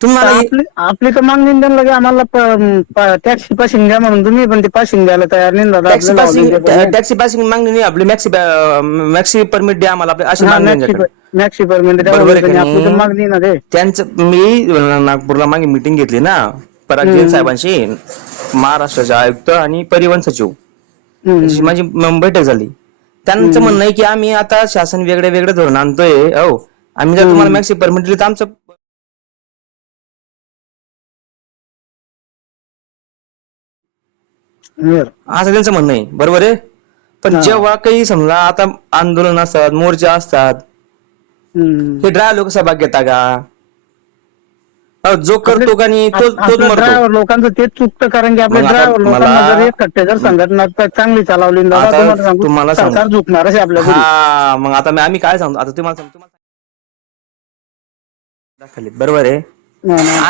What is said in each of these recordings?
तुम्हाला आपली आपली तर मागणी नाही त्यांना की आम्हाला टॅक्सी पासिंग द्या म्हणून तुम्ही पण ते पासिंग द्यायला तयार नाही दादा टॅक्सी पासिंग. टॅक्सी मागणी नाही आपली मॅक्सी मॅक्सी परमिट द्या आम्हाला आपली अशी मागणी मॅक्सी परमिट द्या त्यांनी आपली तर? मागणी ना ते त्यांचं मी नागपूरला मागे मिटिंग घेतली ना पराग जैन. साहेबांशी महाराष्ट्राचे आयुक्त आणि परिवहन सचिव माझी बैठक झाली त्यांचं म्हणणं आहे की आम्ही आता शासन वेगळे वेगळे धोरण आणतोय हो आम्ही जर तुम्हाला. मॅक्सी परमिट दिली तर आमचं असं त्यांचं म्हणणं आहे. बरोबर आहे? पण. जेव्हा काही समजा आता आंदोलन असतात मोर्चा असतात. हे ड्राय लोक सहभाग घेता का? जो करतो का नाही तो ड्रायव्हर लोकांचं तेच चुकतं कारण की आपल्या ड्रायव्हर लोकांना जर एक खट्टे जर संघटना चांगली चालवली तुम्हाला. सरकार झुकणारच आपल्या. हा मग आता आम्ही काय सांगतो? आता तुम्हाला सांगतो दाखवले. बरोबर आहे?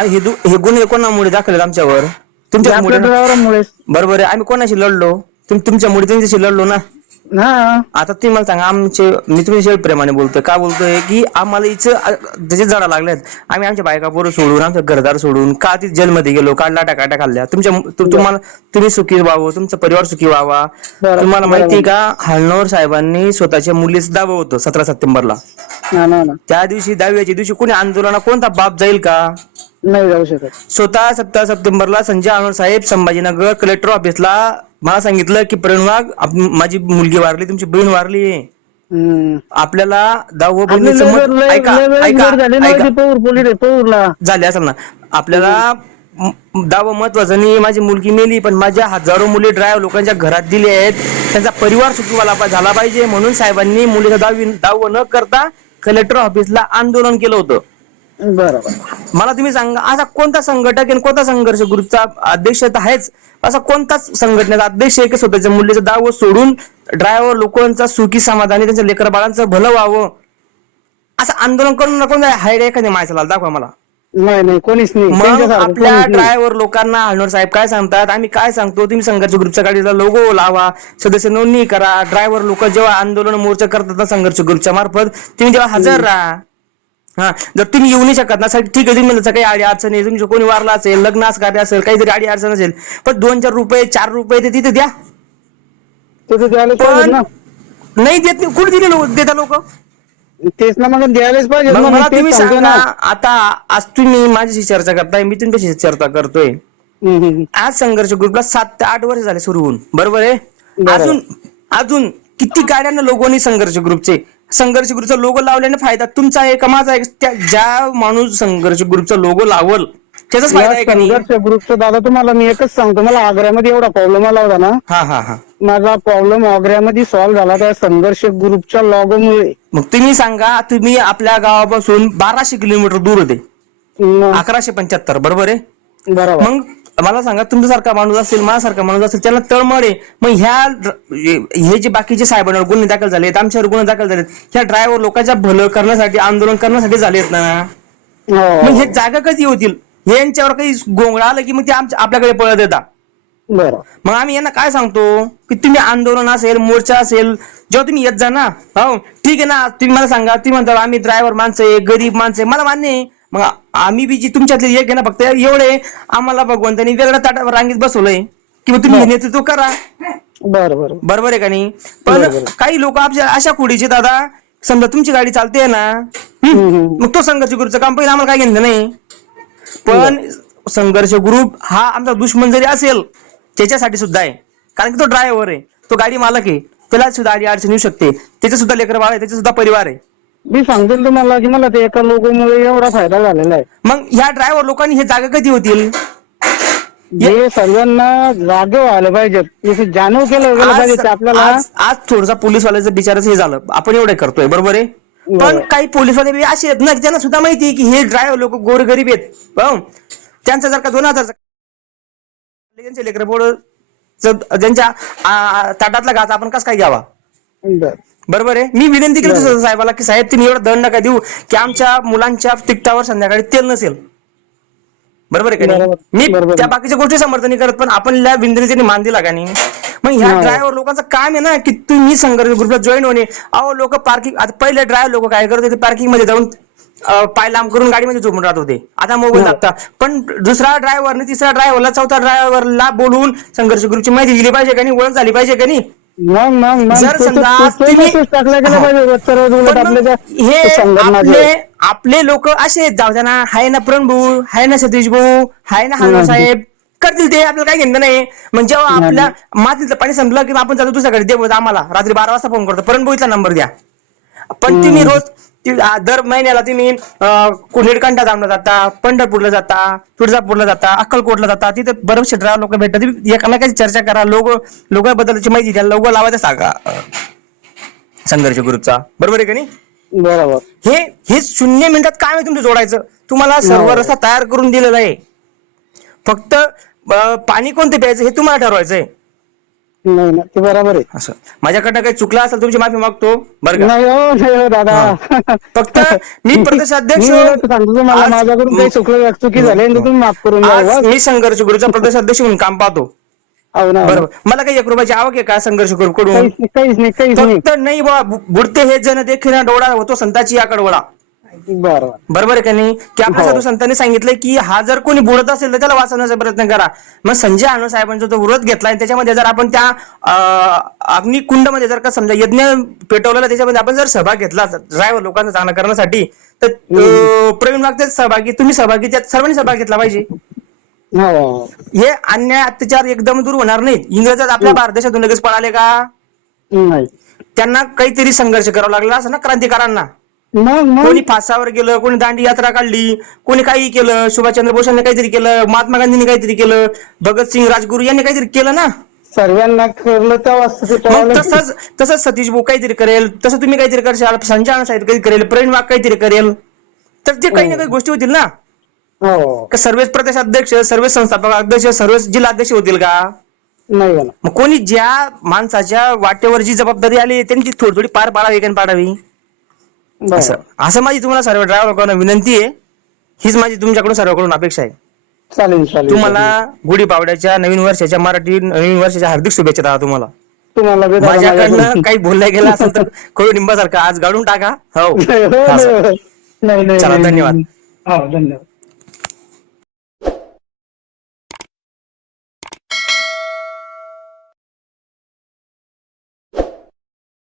हे हे गुन्हे कोणामुळे दाखवलेत आमच्यावर? ते तुमच्यामुळे आपल्या ड्रायव्हरांमुळे बरोबर आहे. आम्ही कोणाशी लढलो? तुम तुमच्यामुळे त्यांच्याशी लढलो ना? हा. आता तुम्ही मला सांगा आमचे मी तुमच्या प्रेमाने बोलतोय. का बोलतोय? की आम्हाला इथं अ, त्याचे जडा लागल्यात आम्ही आमच्या बायका पोरं सोडून आमचं घरदार सोडून का ती जेलमध्ये गेलो काढला टाकाटा खाल्ल्या? तुमच्या तु- तुम्हाला तुम्ही सुखी व्हावं तुमचा परिवार सुखी व्हावा. बरोबर, तुम्हाला माहिती आहे बरोबर. का? हलनवर साहेबांनी स्वतःच्या मुलीचं दाबं होतं सतरा सप्टेंबरला. ना ना ना त्या दिवशी दहाव्याच्या दिवशी कोणी आंदोलना कोणता बाप जाईल का? नाही जाऊ शकत. स्वतः सत्ता सप्टेंबरला संजय अनवर साहेब संभाजीनगर कलेक्टर ऑफिसला मला सांगितलं की प्रणवाग आप- माझी मुलगी वारली तुमची बहीण वारली. हम्म. आपल्याला दहावं आपले बहिणीचं लय- मत लय- ऐका लय वेळेस ऐका घर झाले ना ऐका. ते पौर पोलीस पौरला झाले असेल ना. आपल्याला म- दावं महत्वाचं नाही माझी मुलगी मेली पण माझ्या हजारो मुली ड्रायव्ह लोकांच्या घरात दिले आहेत. त्यांचा परिवार सुखीवाला पा- झाला पाहिजे. म्हणून साहेबांनी मुलीचा दावी दावं न करता कलेक्टर ऑफिसला आंदोलन केलं होतं. बरोबर. मला तुम्ही सांगा असा कोणता संघटक आणि कोणता संघर्ष ग्रुपचा अध्यक्ष तर आहेच? असा कोणताच संघटनेचा अध्यक्ष आहे की स्वतःच्या मुलीचं दाव सोडून ड्रायव्हर लोकांचा सुखी समाधानी त्यांच्या लेकर बाळांचं भलं व्हावं? असं आंदोलन करून नको हायड एखाद्या माणसाला दाखवा मला. नाही नाही कोणीच नाही. मग त्यांच्यासारखं आपल्या कोणीच नाही. ड्रायव्हर लोकांना हळणोर साहेब काय सांगतात? आम्ही काय सांगतो? तुम्ही संघर्ष ग्रुपच्या गाडीला लोगो लावा सदस्य नोंदणी करा. ड्रायव्हर लोक जेव्हा आंदोलन मोर्चा करतात ना संघर्ष ग्रुपच्या मार्फत तुम्ही तेव्हा हजर राहा. हा जर तुम्ही येऊ नाही शकत ना ठीक आहे तुम्ही काही अडी अडचण आहे तुमचं कोणी वारला असेल लग्नास कार्य असेल काहीतरी अडी अडचण असेल पण दोन चार रुपये चार रुपये ते तिथे द्या. पण नाही? देत कुठे दिले लोक? देता लोक? तेच ना मग द्यायलाच पाहिजे. तुम्ही सांगा ना. आता आज तुम्ही माझ्याशी चर्चा करताय मी तुमच्याशी चर्चा करतोय. आज संघर्ष ग्रुपला सात ते आठ वर्ष झाले सुरू होऊन. बरोबर आहे. अजून अजून किती गाड्यांना लोगोनी संघर्ष ग्रुपचे? संघर्ष ग्रुपचा लोगो लावल्याने फायदा तुमचा आहे का माझा आहे? त्या ज्या माणूस संघर्ष ग्रुपचा लोगो लावल त्याचाच फायदा आहे का नाही? संघर्ष ग्रुपचं दादा तुम्हाला मी एकच सांगतो. मला आग्र्यामध्ये एवढा प्रॉब्लेम आला होता ना. हा हा हा. माझा प्रॉब्लेम आग्र्यामध्ये सॉल्व्ह झाला त्या संघर्ष ग्रुपच्या लॉगोमुळे मग तुम्ही सांगा तुम्ही आपल्या गावापासून बाराशे किलोमीटर दूर होते. म- अकराशे पंच्याहत्तर बरोबर आहे? बरोबर. मग मला सांगा तुमच्यासारखा माणूस असेल माझ्यासारखा माणूस असेल त्याला तळमळ आहे मग ह्या हे जे बाकीचे साहेबांवर गुन्हे दाखल झालेत आमच्यावर गुन्हे दाखल झालेत ह्या ड्रायव्हर लोकांच्या भलं करण्यासाठी आंदोलन करण्यासाठी झालेत ना? मग हे हो जागा कधी होतील? हे यांच्यावर काही गोंगडा आलं की मग ते आमच्या आपल्याकडे पळत येतात. मग आम्ही यांना काय सांगतो? की तुम्ही आंदोलन असेल मोर्चा असेल जेव्हा तुम्ही येत जा ना हो. ठीक आहे ना तुम्ही मला सांगा तुम्ही म्हणता आम्ही ड्रायव्हर माणसं आहे गरीब माणसं आहे. मला मान्य आहे. मग आम्ही बी जी तुमच्यातले एक आहे ना फक्त एवढे आम्हाला भगवंतानी वेगळ्या ताटावर रांगीत बसवलंय की मग तुम्ही हे. नेतृत्व करा. बरं बरं. बरोबर आहे का नाही? पण बरोबर. काही लोक आपल्या अशा खोडीचे दादा समजा तुमची गाडी चालते ना. मग तो संघर्ष ग्रुपचं काम पहिलं आम्हाला काय घेणं नाही. पण संघर्ष ग्रुप हा आमचा दुश्मन जरी असेल त्याच्यासाठी सुद्धा आहे. कारण की तो ड्रायव्हर आहे तो गाडी मालक आहे. त्याला सुद्धा आडी अडचण येऊ शकते. त्याच्या सुद्धा लेकर बाळ आहे त्याचा सुद्धा परिवार आहे. मी सांगतो ना तुम्हाला की मला ते एका लोगोमुळे एवढा फायदा झालेला आहे. मग ह्या ड्रायव्हर लोकांनी हे जागा कधी होतील? जे सर्वांना जागे व्हायला पाहिजे. जाणीव केलं गेलं पाहिजे आज ते आपल्याला. आज आज थोडसा पोलीसवाल्याचं बिचाराचं हे झालं. आपण एवढं करतोय बरोबर आहे? पण बरोबर. काही पोलीसवाले बी असे आहेत ना की त्यांना सुद्धा माहिती आहे की हे ड्रायव्हर लोक गोरगरीब आहेत. हो त्यांचा जर का दोन हजार त्यांचे लेकर बोर्ड ज्यांच्या आ, ताटातला घास आपण कस काय घ्यावा? बरं. बरोबर आहे मी विनंती केली. होती साहेबाला की साहेब तुम्ही एवढा दंड नका देऊ की आमच्या मुलांच्या तिकटावर संध्याकाळी तेल नसेल बरोबर आहे का. मी. त्या बाकीच्या गोष्टी समर्थन करत पण आपण विंदनीने मान दिला का नाही मग ह्या. ड्रायव्हर लोकांचं काम आहे ना की तुम्ही संघर्ष ग्रुपला जॉईन होणे अहो लोक पार्किंग आता पहिले ड्रायव्हर लोक काय करत होते पार्किंगमध्ये जाऊन पाय लांब करून गाडीमध्ये झोपून राहत होते. आता मोबाईल. दाखता पण दुसरा ड्रायव्हरने तिसरा ड्रायव्हरला चौथा ड्रायव्हरला बोलून संघर्ष ग्रुपची माहिती दिली पाहिजे का नाही? ओळख झाली पाहिजे का नाही? मग मग जर समजा हा. आपले. आपले लोक असे आहेत, जाऊ द्या ना. हाय ना प्रण भाऊ हाय ना सतीश भाऊ हाय ना हनुमान. साहेब. करतील ते. आपल्याला काही घेणं नाही. मग जेव्हा. आपल्या मातीतलं पाणी संपलं की आपण जातो दुसऱ्याकडे. दे बोलतो आम्हाला. रात्री बारा वाजता फोन करतो. प्रण भाऊचा नंबर द्या. पण तुम्ही. रोज दर महिन्याला तुम्ही कुल्हेडकांडा जामला जाता पंढरपूरला जाता तुळजापूरला जाता अक्कलकोटला जाता तिथे बरेचसे ड्रायव्हर लोक भेटतात. एकमेकांची चर्चा करा लोक लोकांबद्दलची माहिती द्या लोक लावायचं सांगा. संघर्ष ग्रुपचा. बरोबर आहे का नाही? बरोबर. हे हे शून्य मिनिटात काम आहे तुमचं जोडायचं? तुम्हाला सर्व. रस्ता तयार करून दिलेला आहे. फक्त पाणी कोणते प्यायचं हे तुम्हाला ठरवायचंय. नाही ना ते बरोबर आहे. असं. माझ्याकडनं काही चुकलं असेल तुमची माफी मागतो बरं का? नाही हो नाही हो दादा. फक्त मी प्रदेशाध्यक्ष- मी उलट सांगतो तुम्हाला आज- माझ्याकडून काही चुकलं चुकी झाली तुम्ही माफ करून द्या आज बस. मी संघर्ष गुरुचा प्रदेशाध्यक्ष म्हणून काम पाहतो. हो ना हो ना. बरोबर. मला काही एक रुपयाची आवक आहे का संघर्ष गुरु कडून? काहीच नाही काहीच नाही काहीच नाही फक्त नाही. बा बुडते हे जण देखील डोळा होतो संताची याकडे वळा. बरोबर बरोबर आहे का नाही? की आपल्या हो. साधू संतांनी सांगितलंय की हा जर कोणी बुडत असेल तर त्याला वाचवण्याचा प्रयत्न करा. मग संजय अनु साहेबांचा जो व्रत घेतलाय त्याच्यामध्ये जर आपण त्या अग्निकुंडमध्ये जर का समजा यज्ञ पेटवलेला त्याच्यामध्ये आपण जर सहभाग घेतला ड्रायव्हर लोकांचा चांगला करण्यासाठी तर अं, प्रवीण वागते सहभागी तुम्ही सहभागी त्यात सर्वांनी सहभाग घेतला पाहिजे. हो. हे अन्याय अत्याचार एकदम दूर होणार नाहीत. इंग्रजात आपल्या भारत देशातून लगेच पळाले का? नाही. त्यांना काहीतरी संघर्ष करावा लागला असं ना क्रांतिकारांना? मग कोणी फासावर गेलं कोणी दांडी यात्रा काढली कोणी काही केलं सुभाषचंद्र बोसांनी काहीतरी केलं महात्मा गांधींनी काहीतरी केलं भगतसिंग राजगुरू यांनी काहीतरी केलं ना? सर्वांना कळलं तेव्हा. तसंच तसंच सतीश भाऊ काहीतरी करेल तसं तुम्ही काहीतरी करशाल संजय साहेब काहीतरी करेल प्रवीण वाघ काहीतरी करेल. तर ते काही ना काही गोष्टी होतील ना? हो. सर्वच प्रदेश अध्यक्ष सर्वच संस्थापक अध्यक्ष सर्वच जिल्हा अध्यक्ष होतील का? नाही हो मग कोणी ज्या माणसाच्या वाटेवर जी जबाबदारी आली त्यांची थोडी थोडी पार पाडावी का पाडावी? असं माझी तुम्हाला सर्व ड्रायव्हर लोकांना विनंती आहे हीच माझी तुमच्याकडून सर्वकडून अपेक्षा आहे चालेल चालेल तुम्हाला गुढीपावड्याच्या नवीन वर्षाच्या मराठी नवीन वर्षाच्या हार्दिक शुभेच्छा दादा तुम्हाला तुम्हाला बी दादा माझ्याकडनं माझ्याकडून. काही बोलल्या गेला असेल तर कडू निंबासारखं आज गाडून टाका हो नाही, हो. नाही, हो. नाही नाही चला, नाही, धन्यवाद. नाही. हो धन्यवाद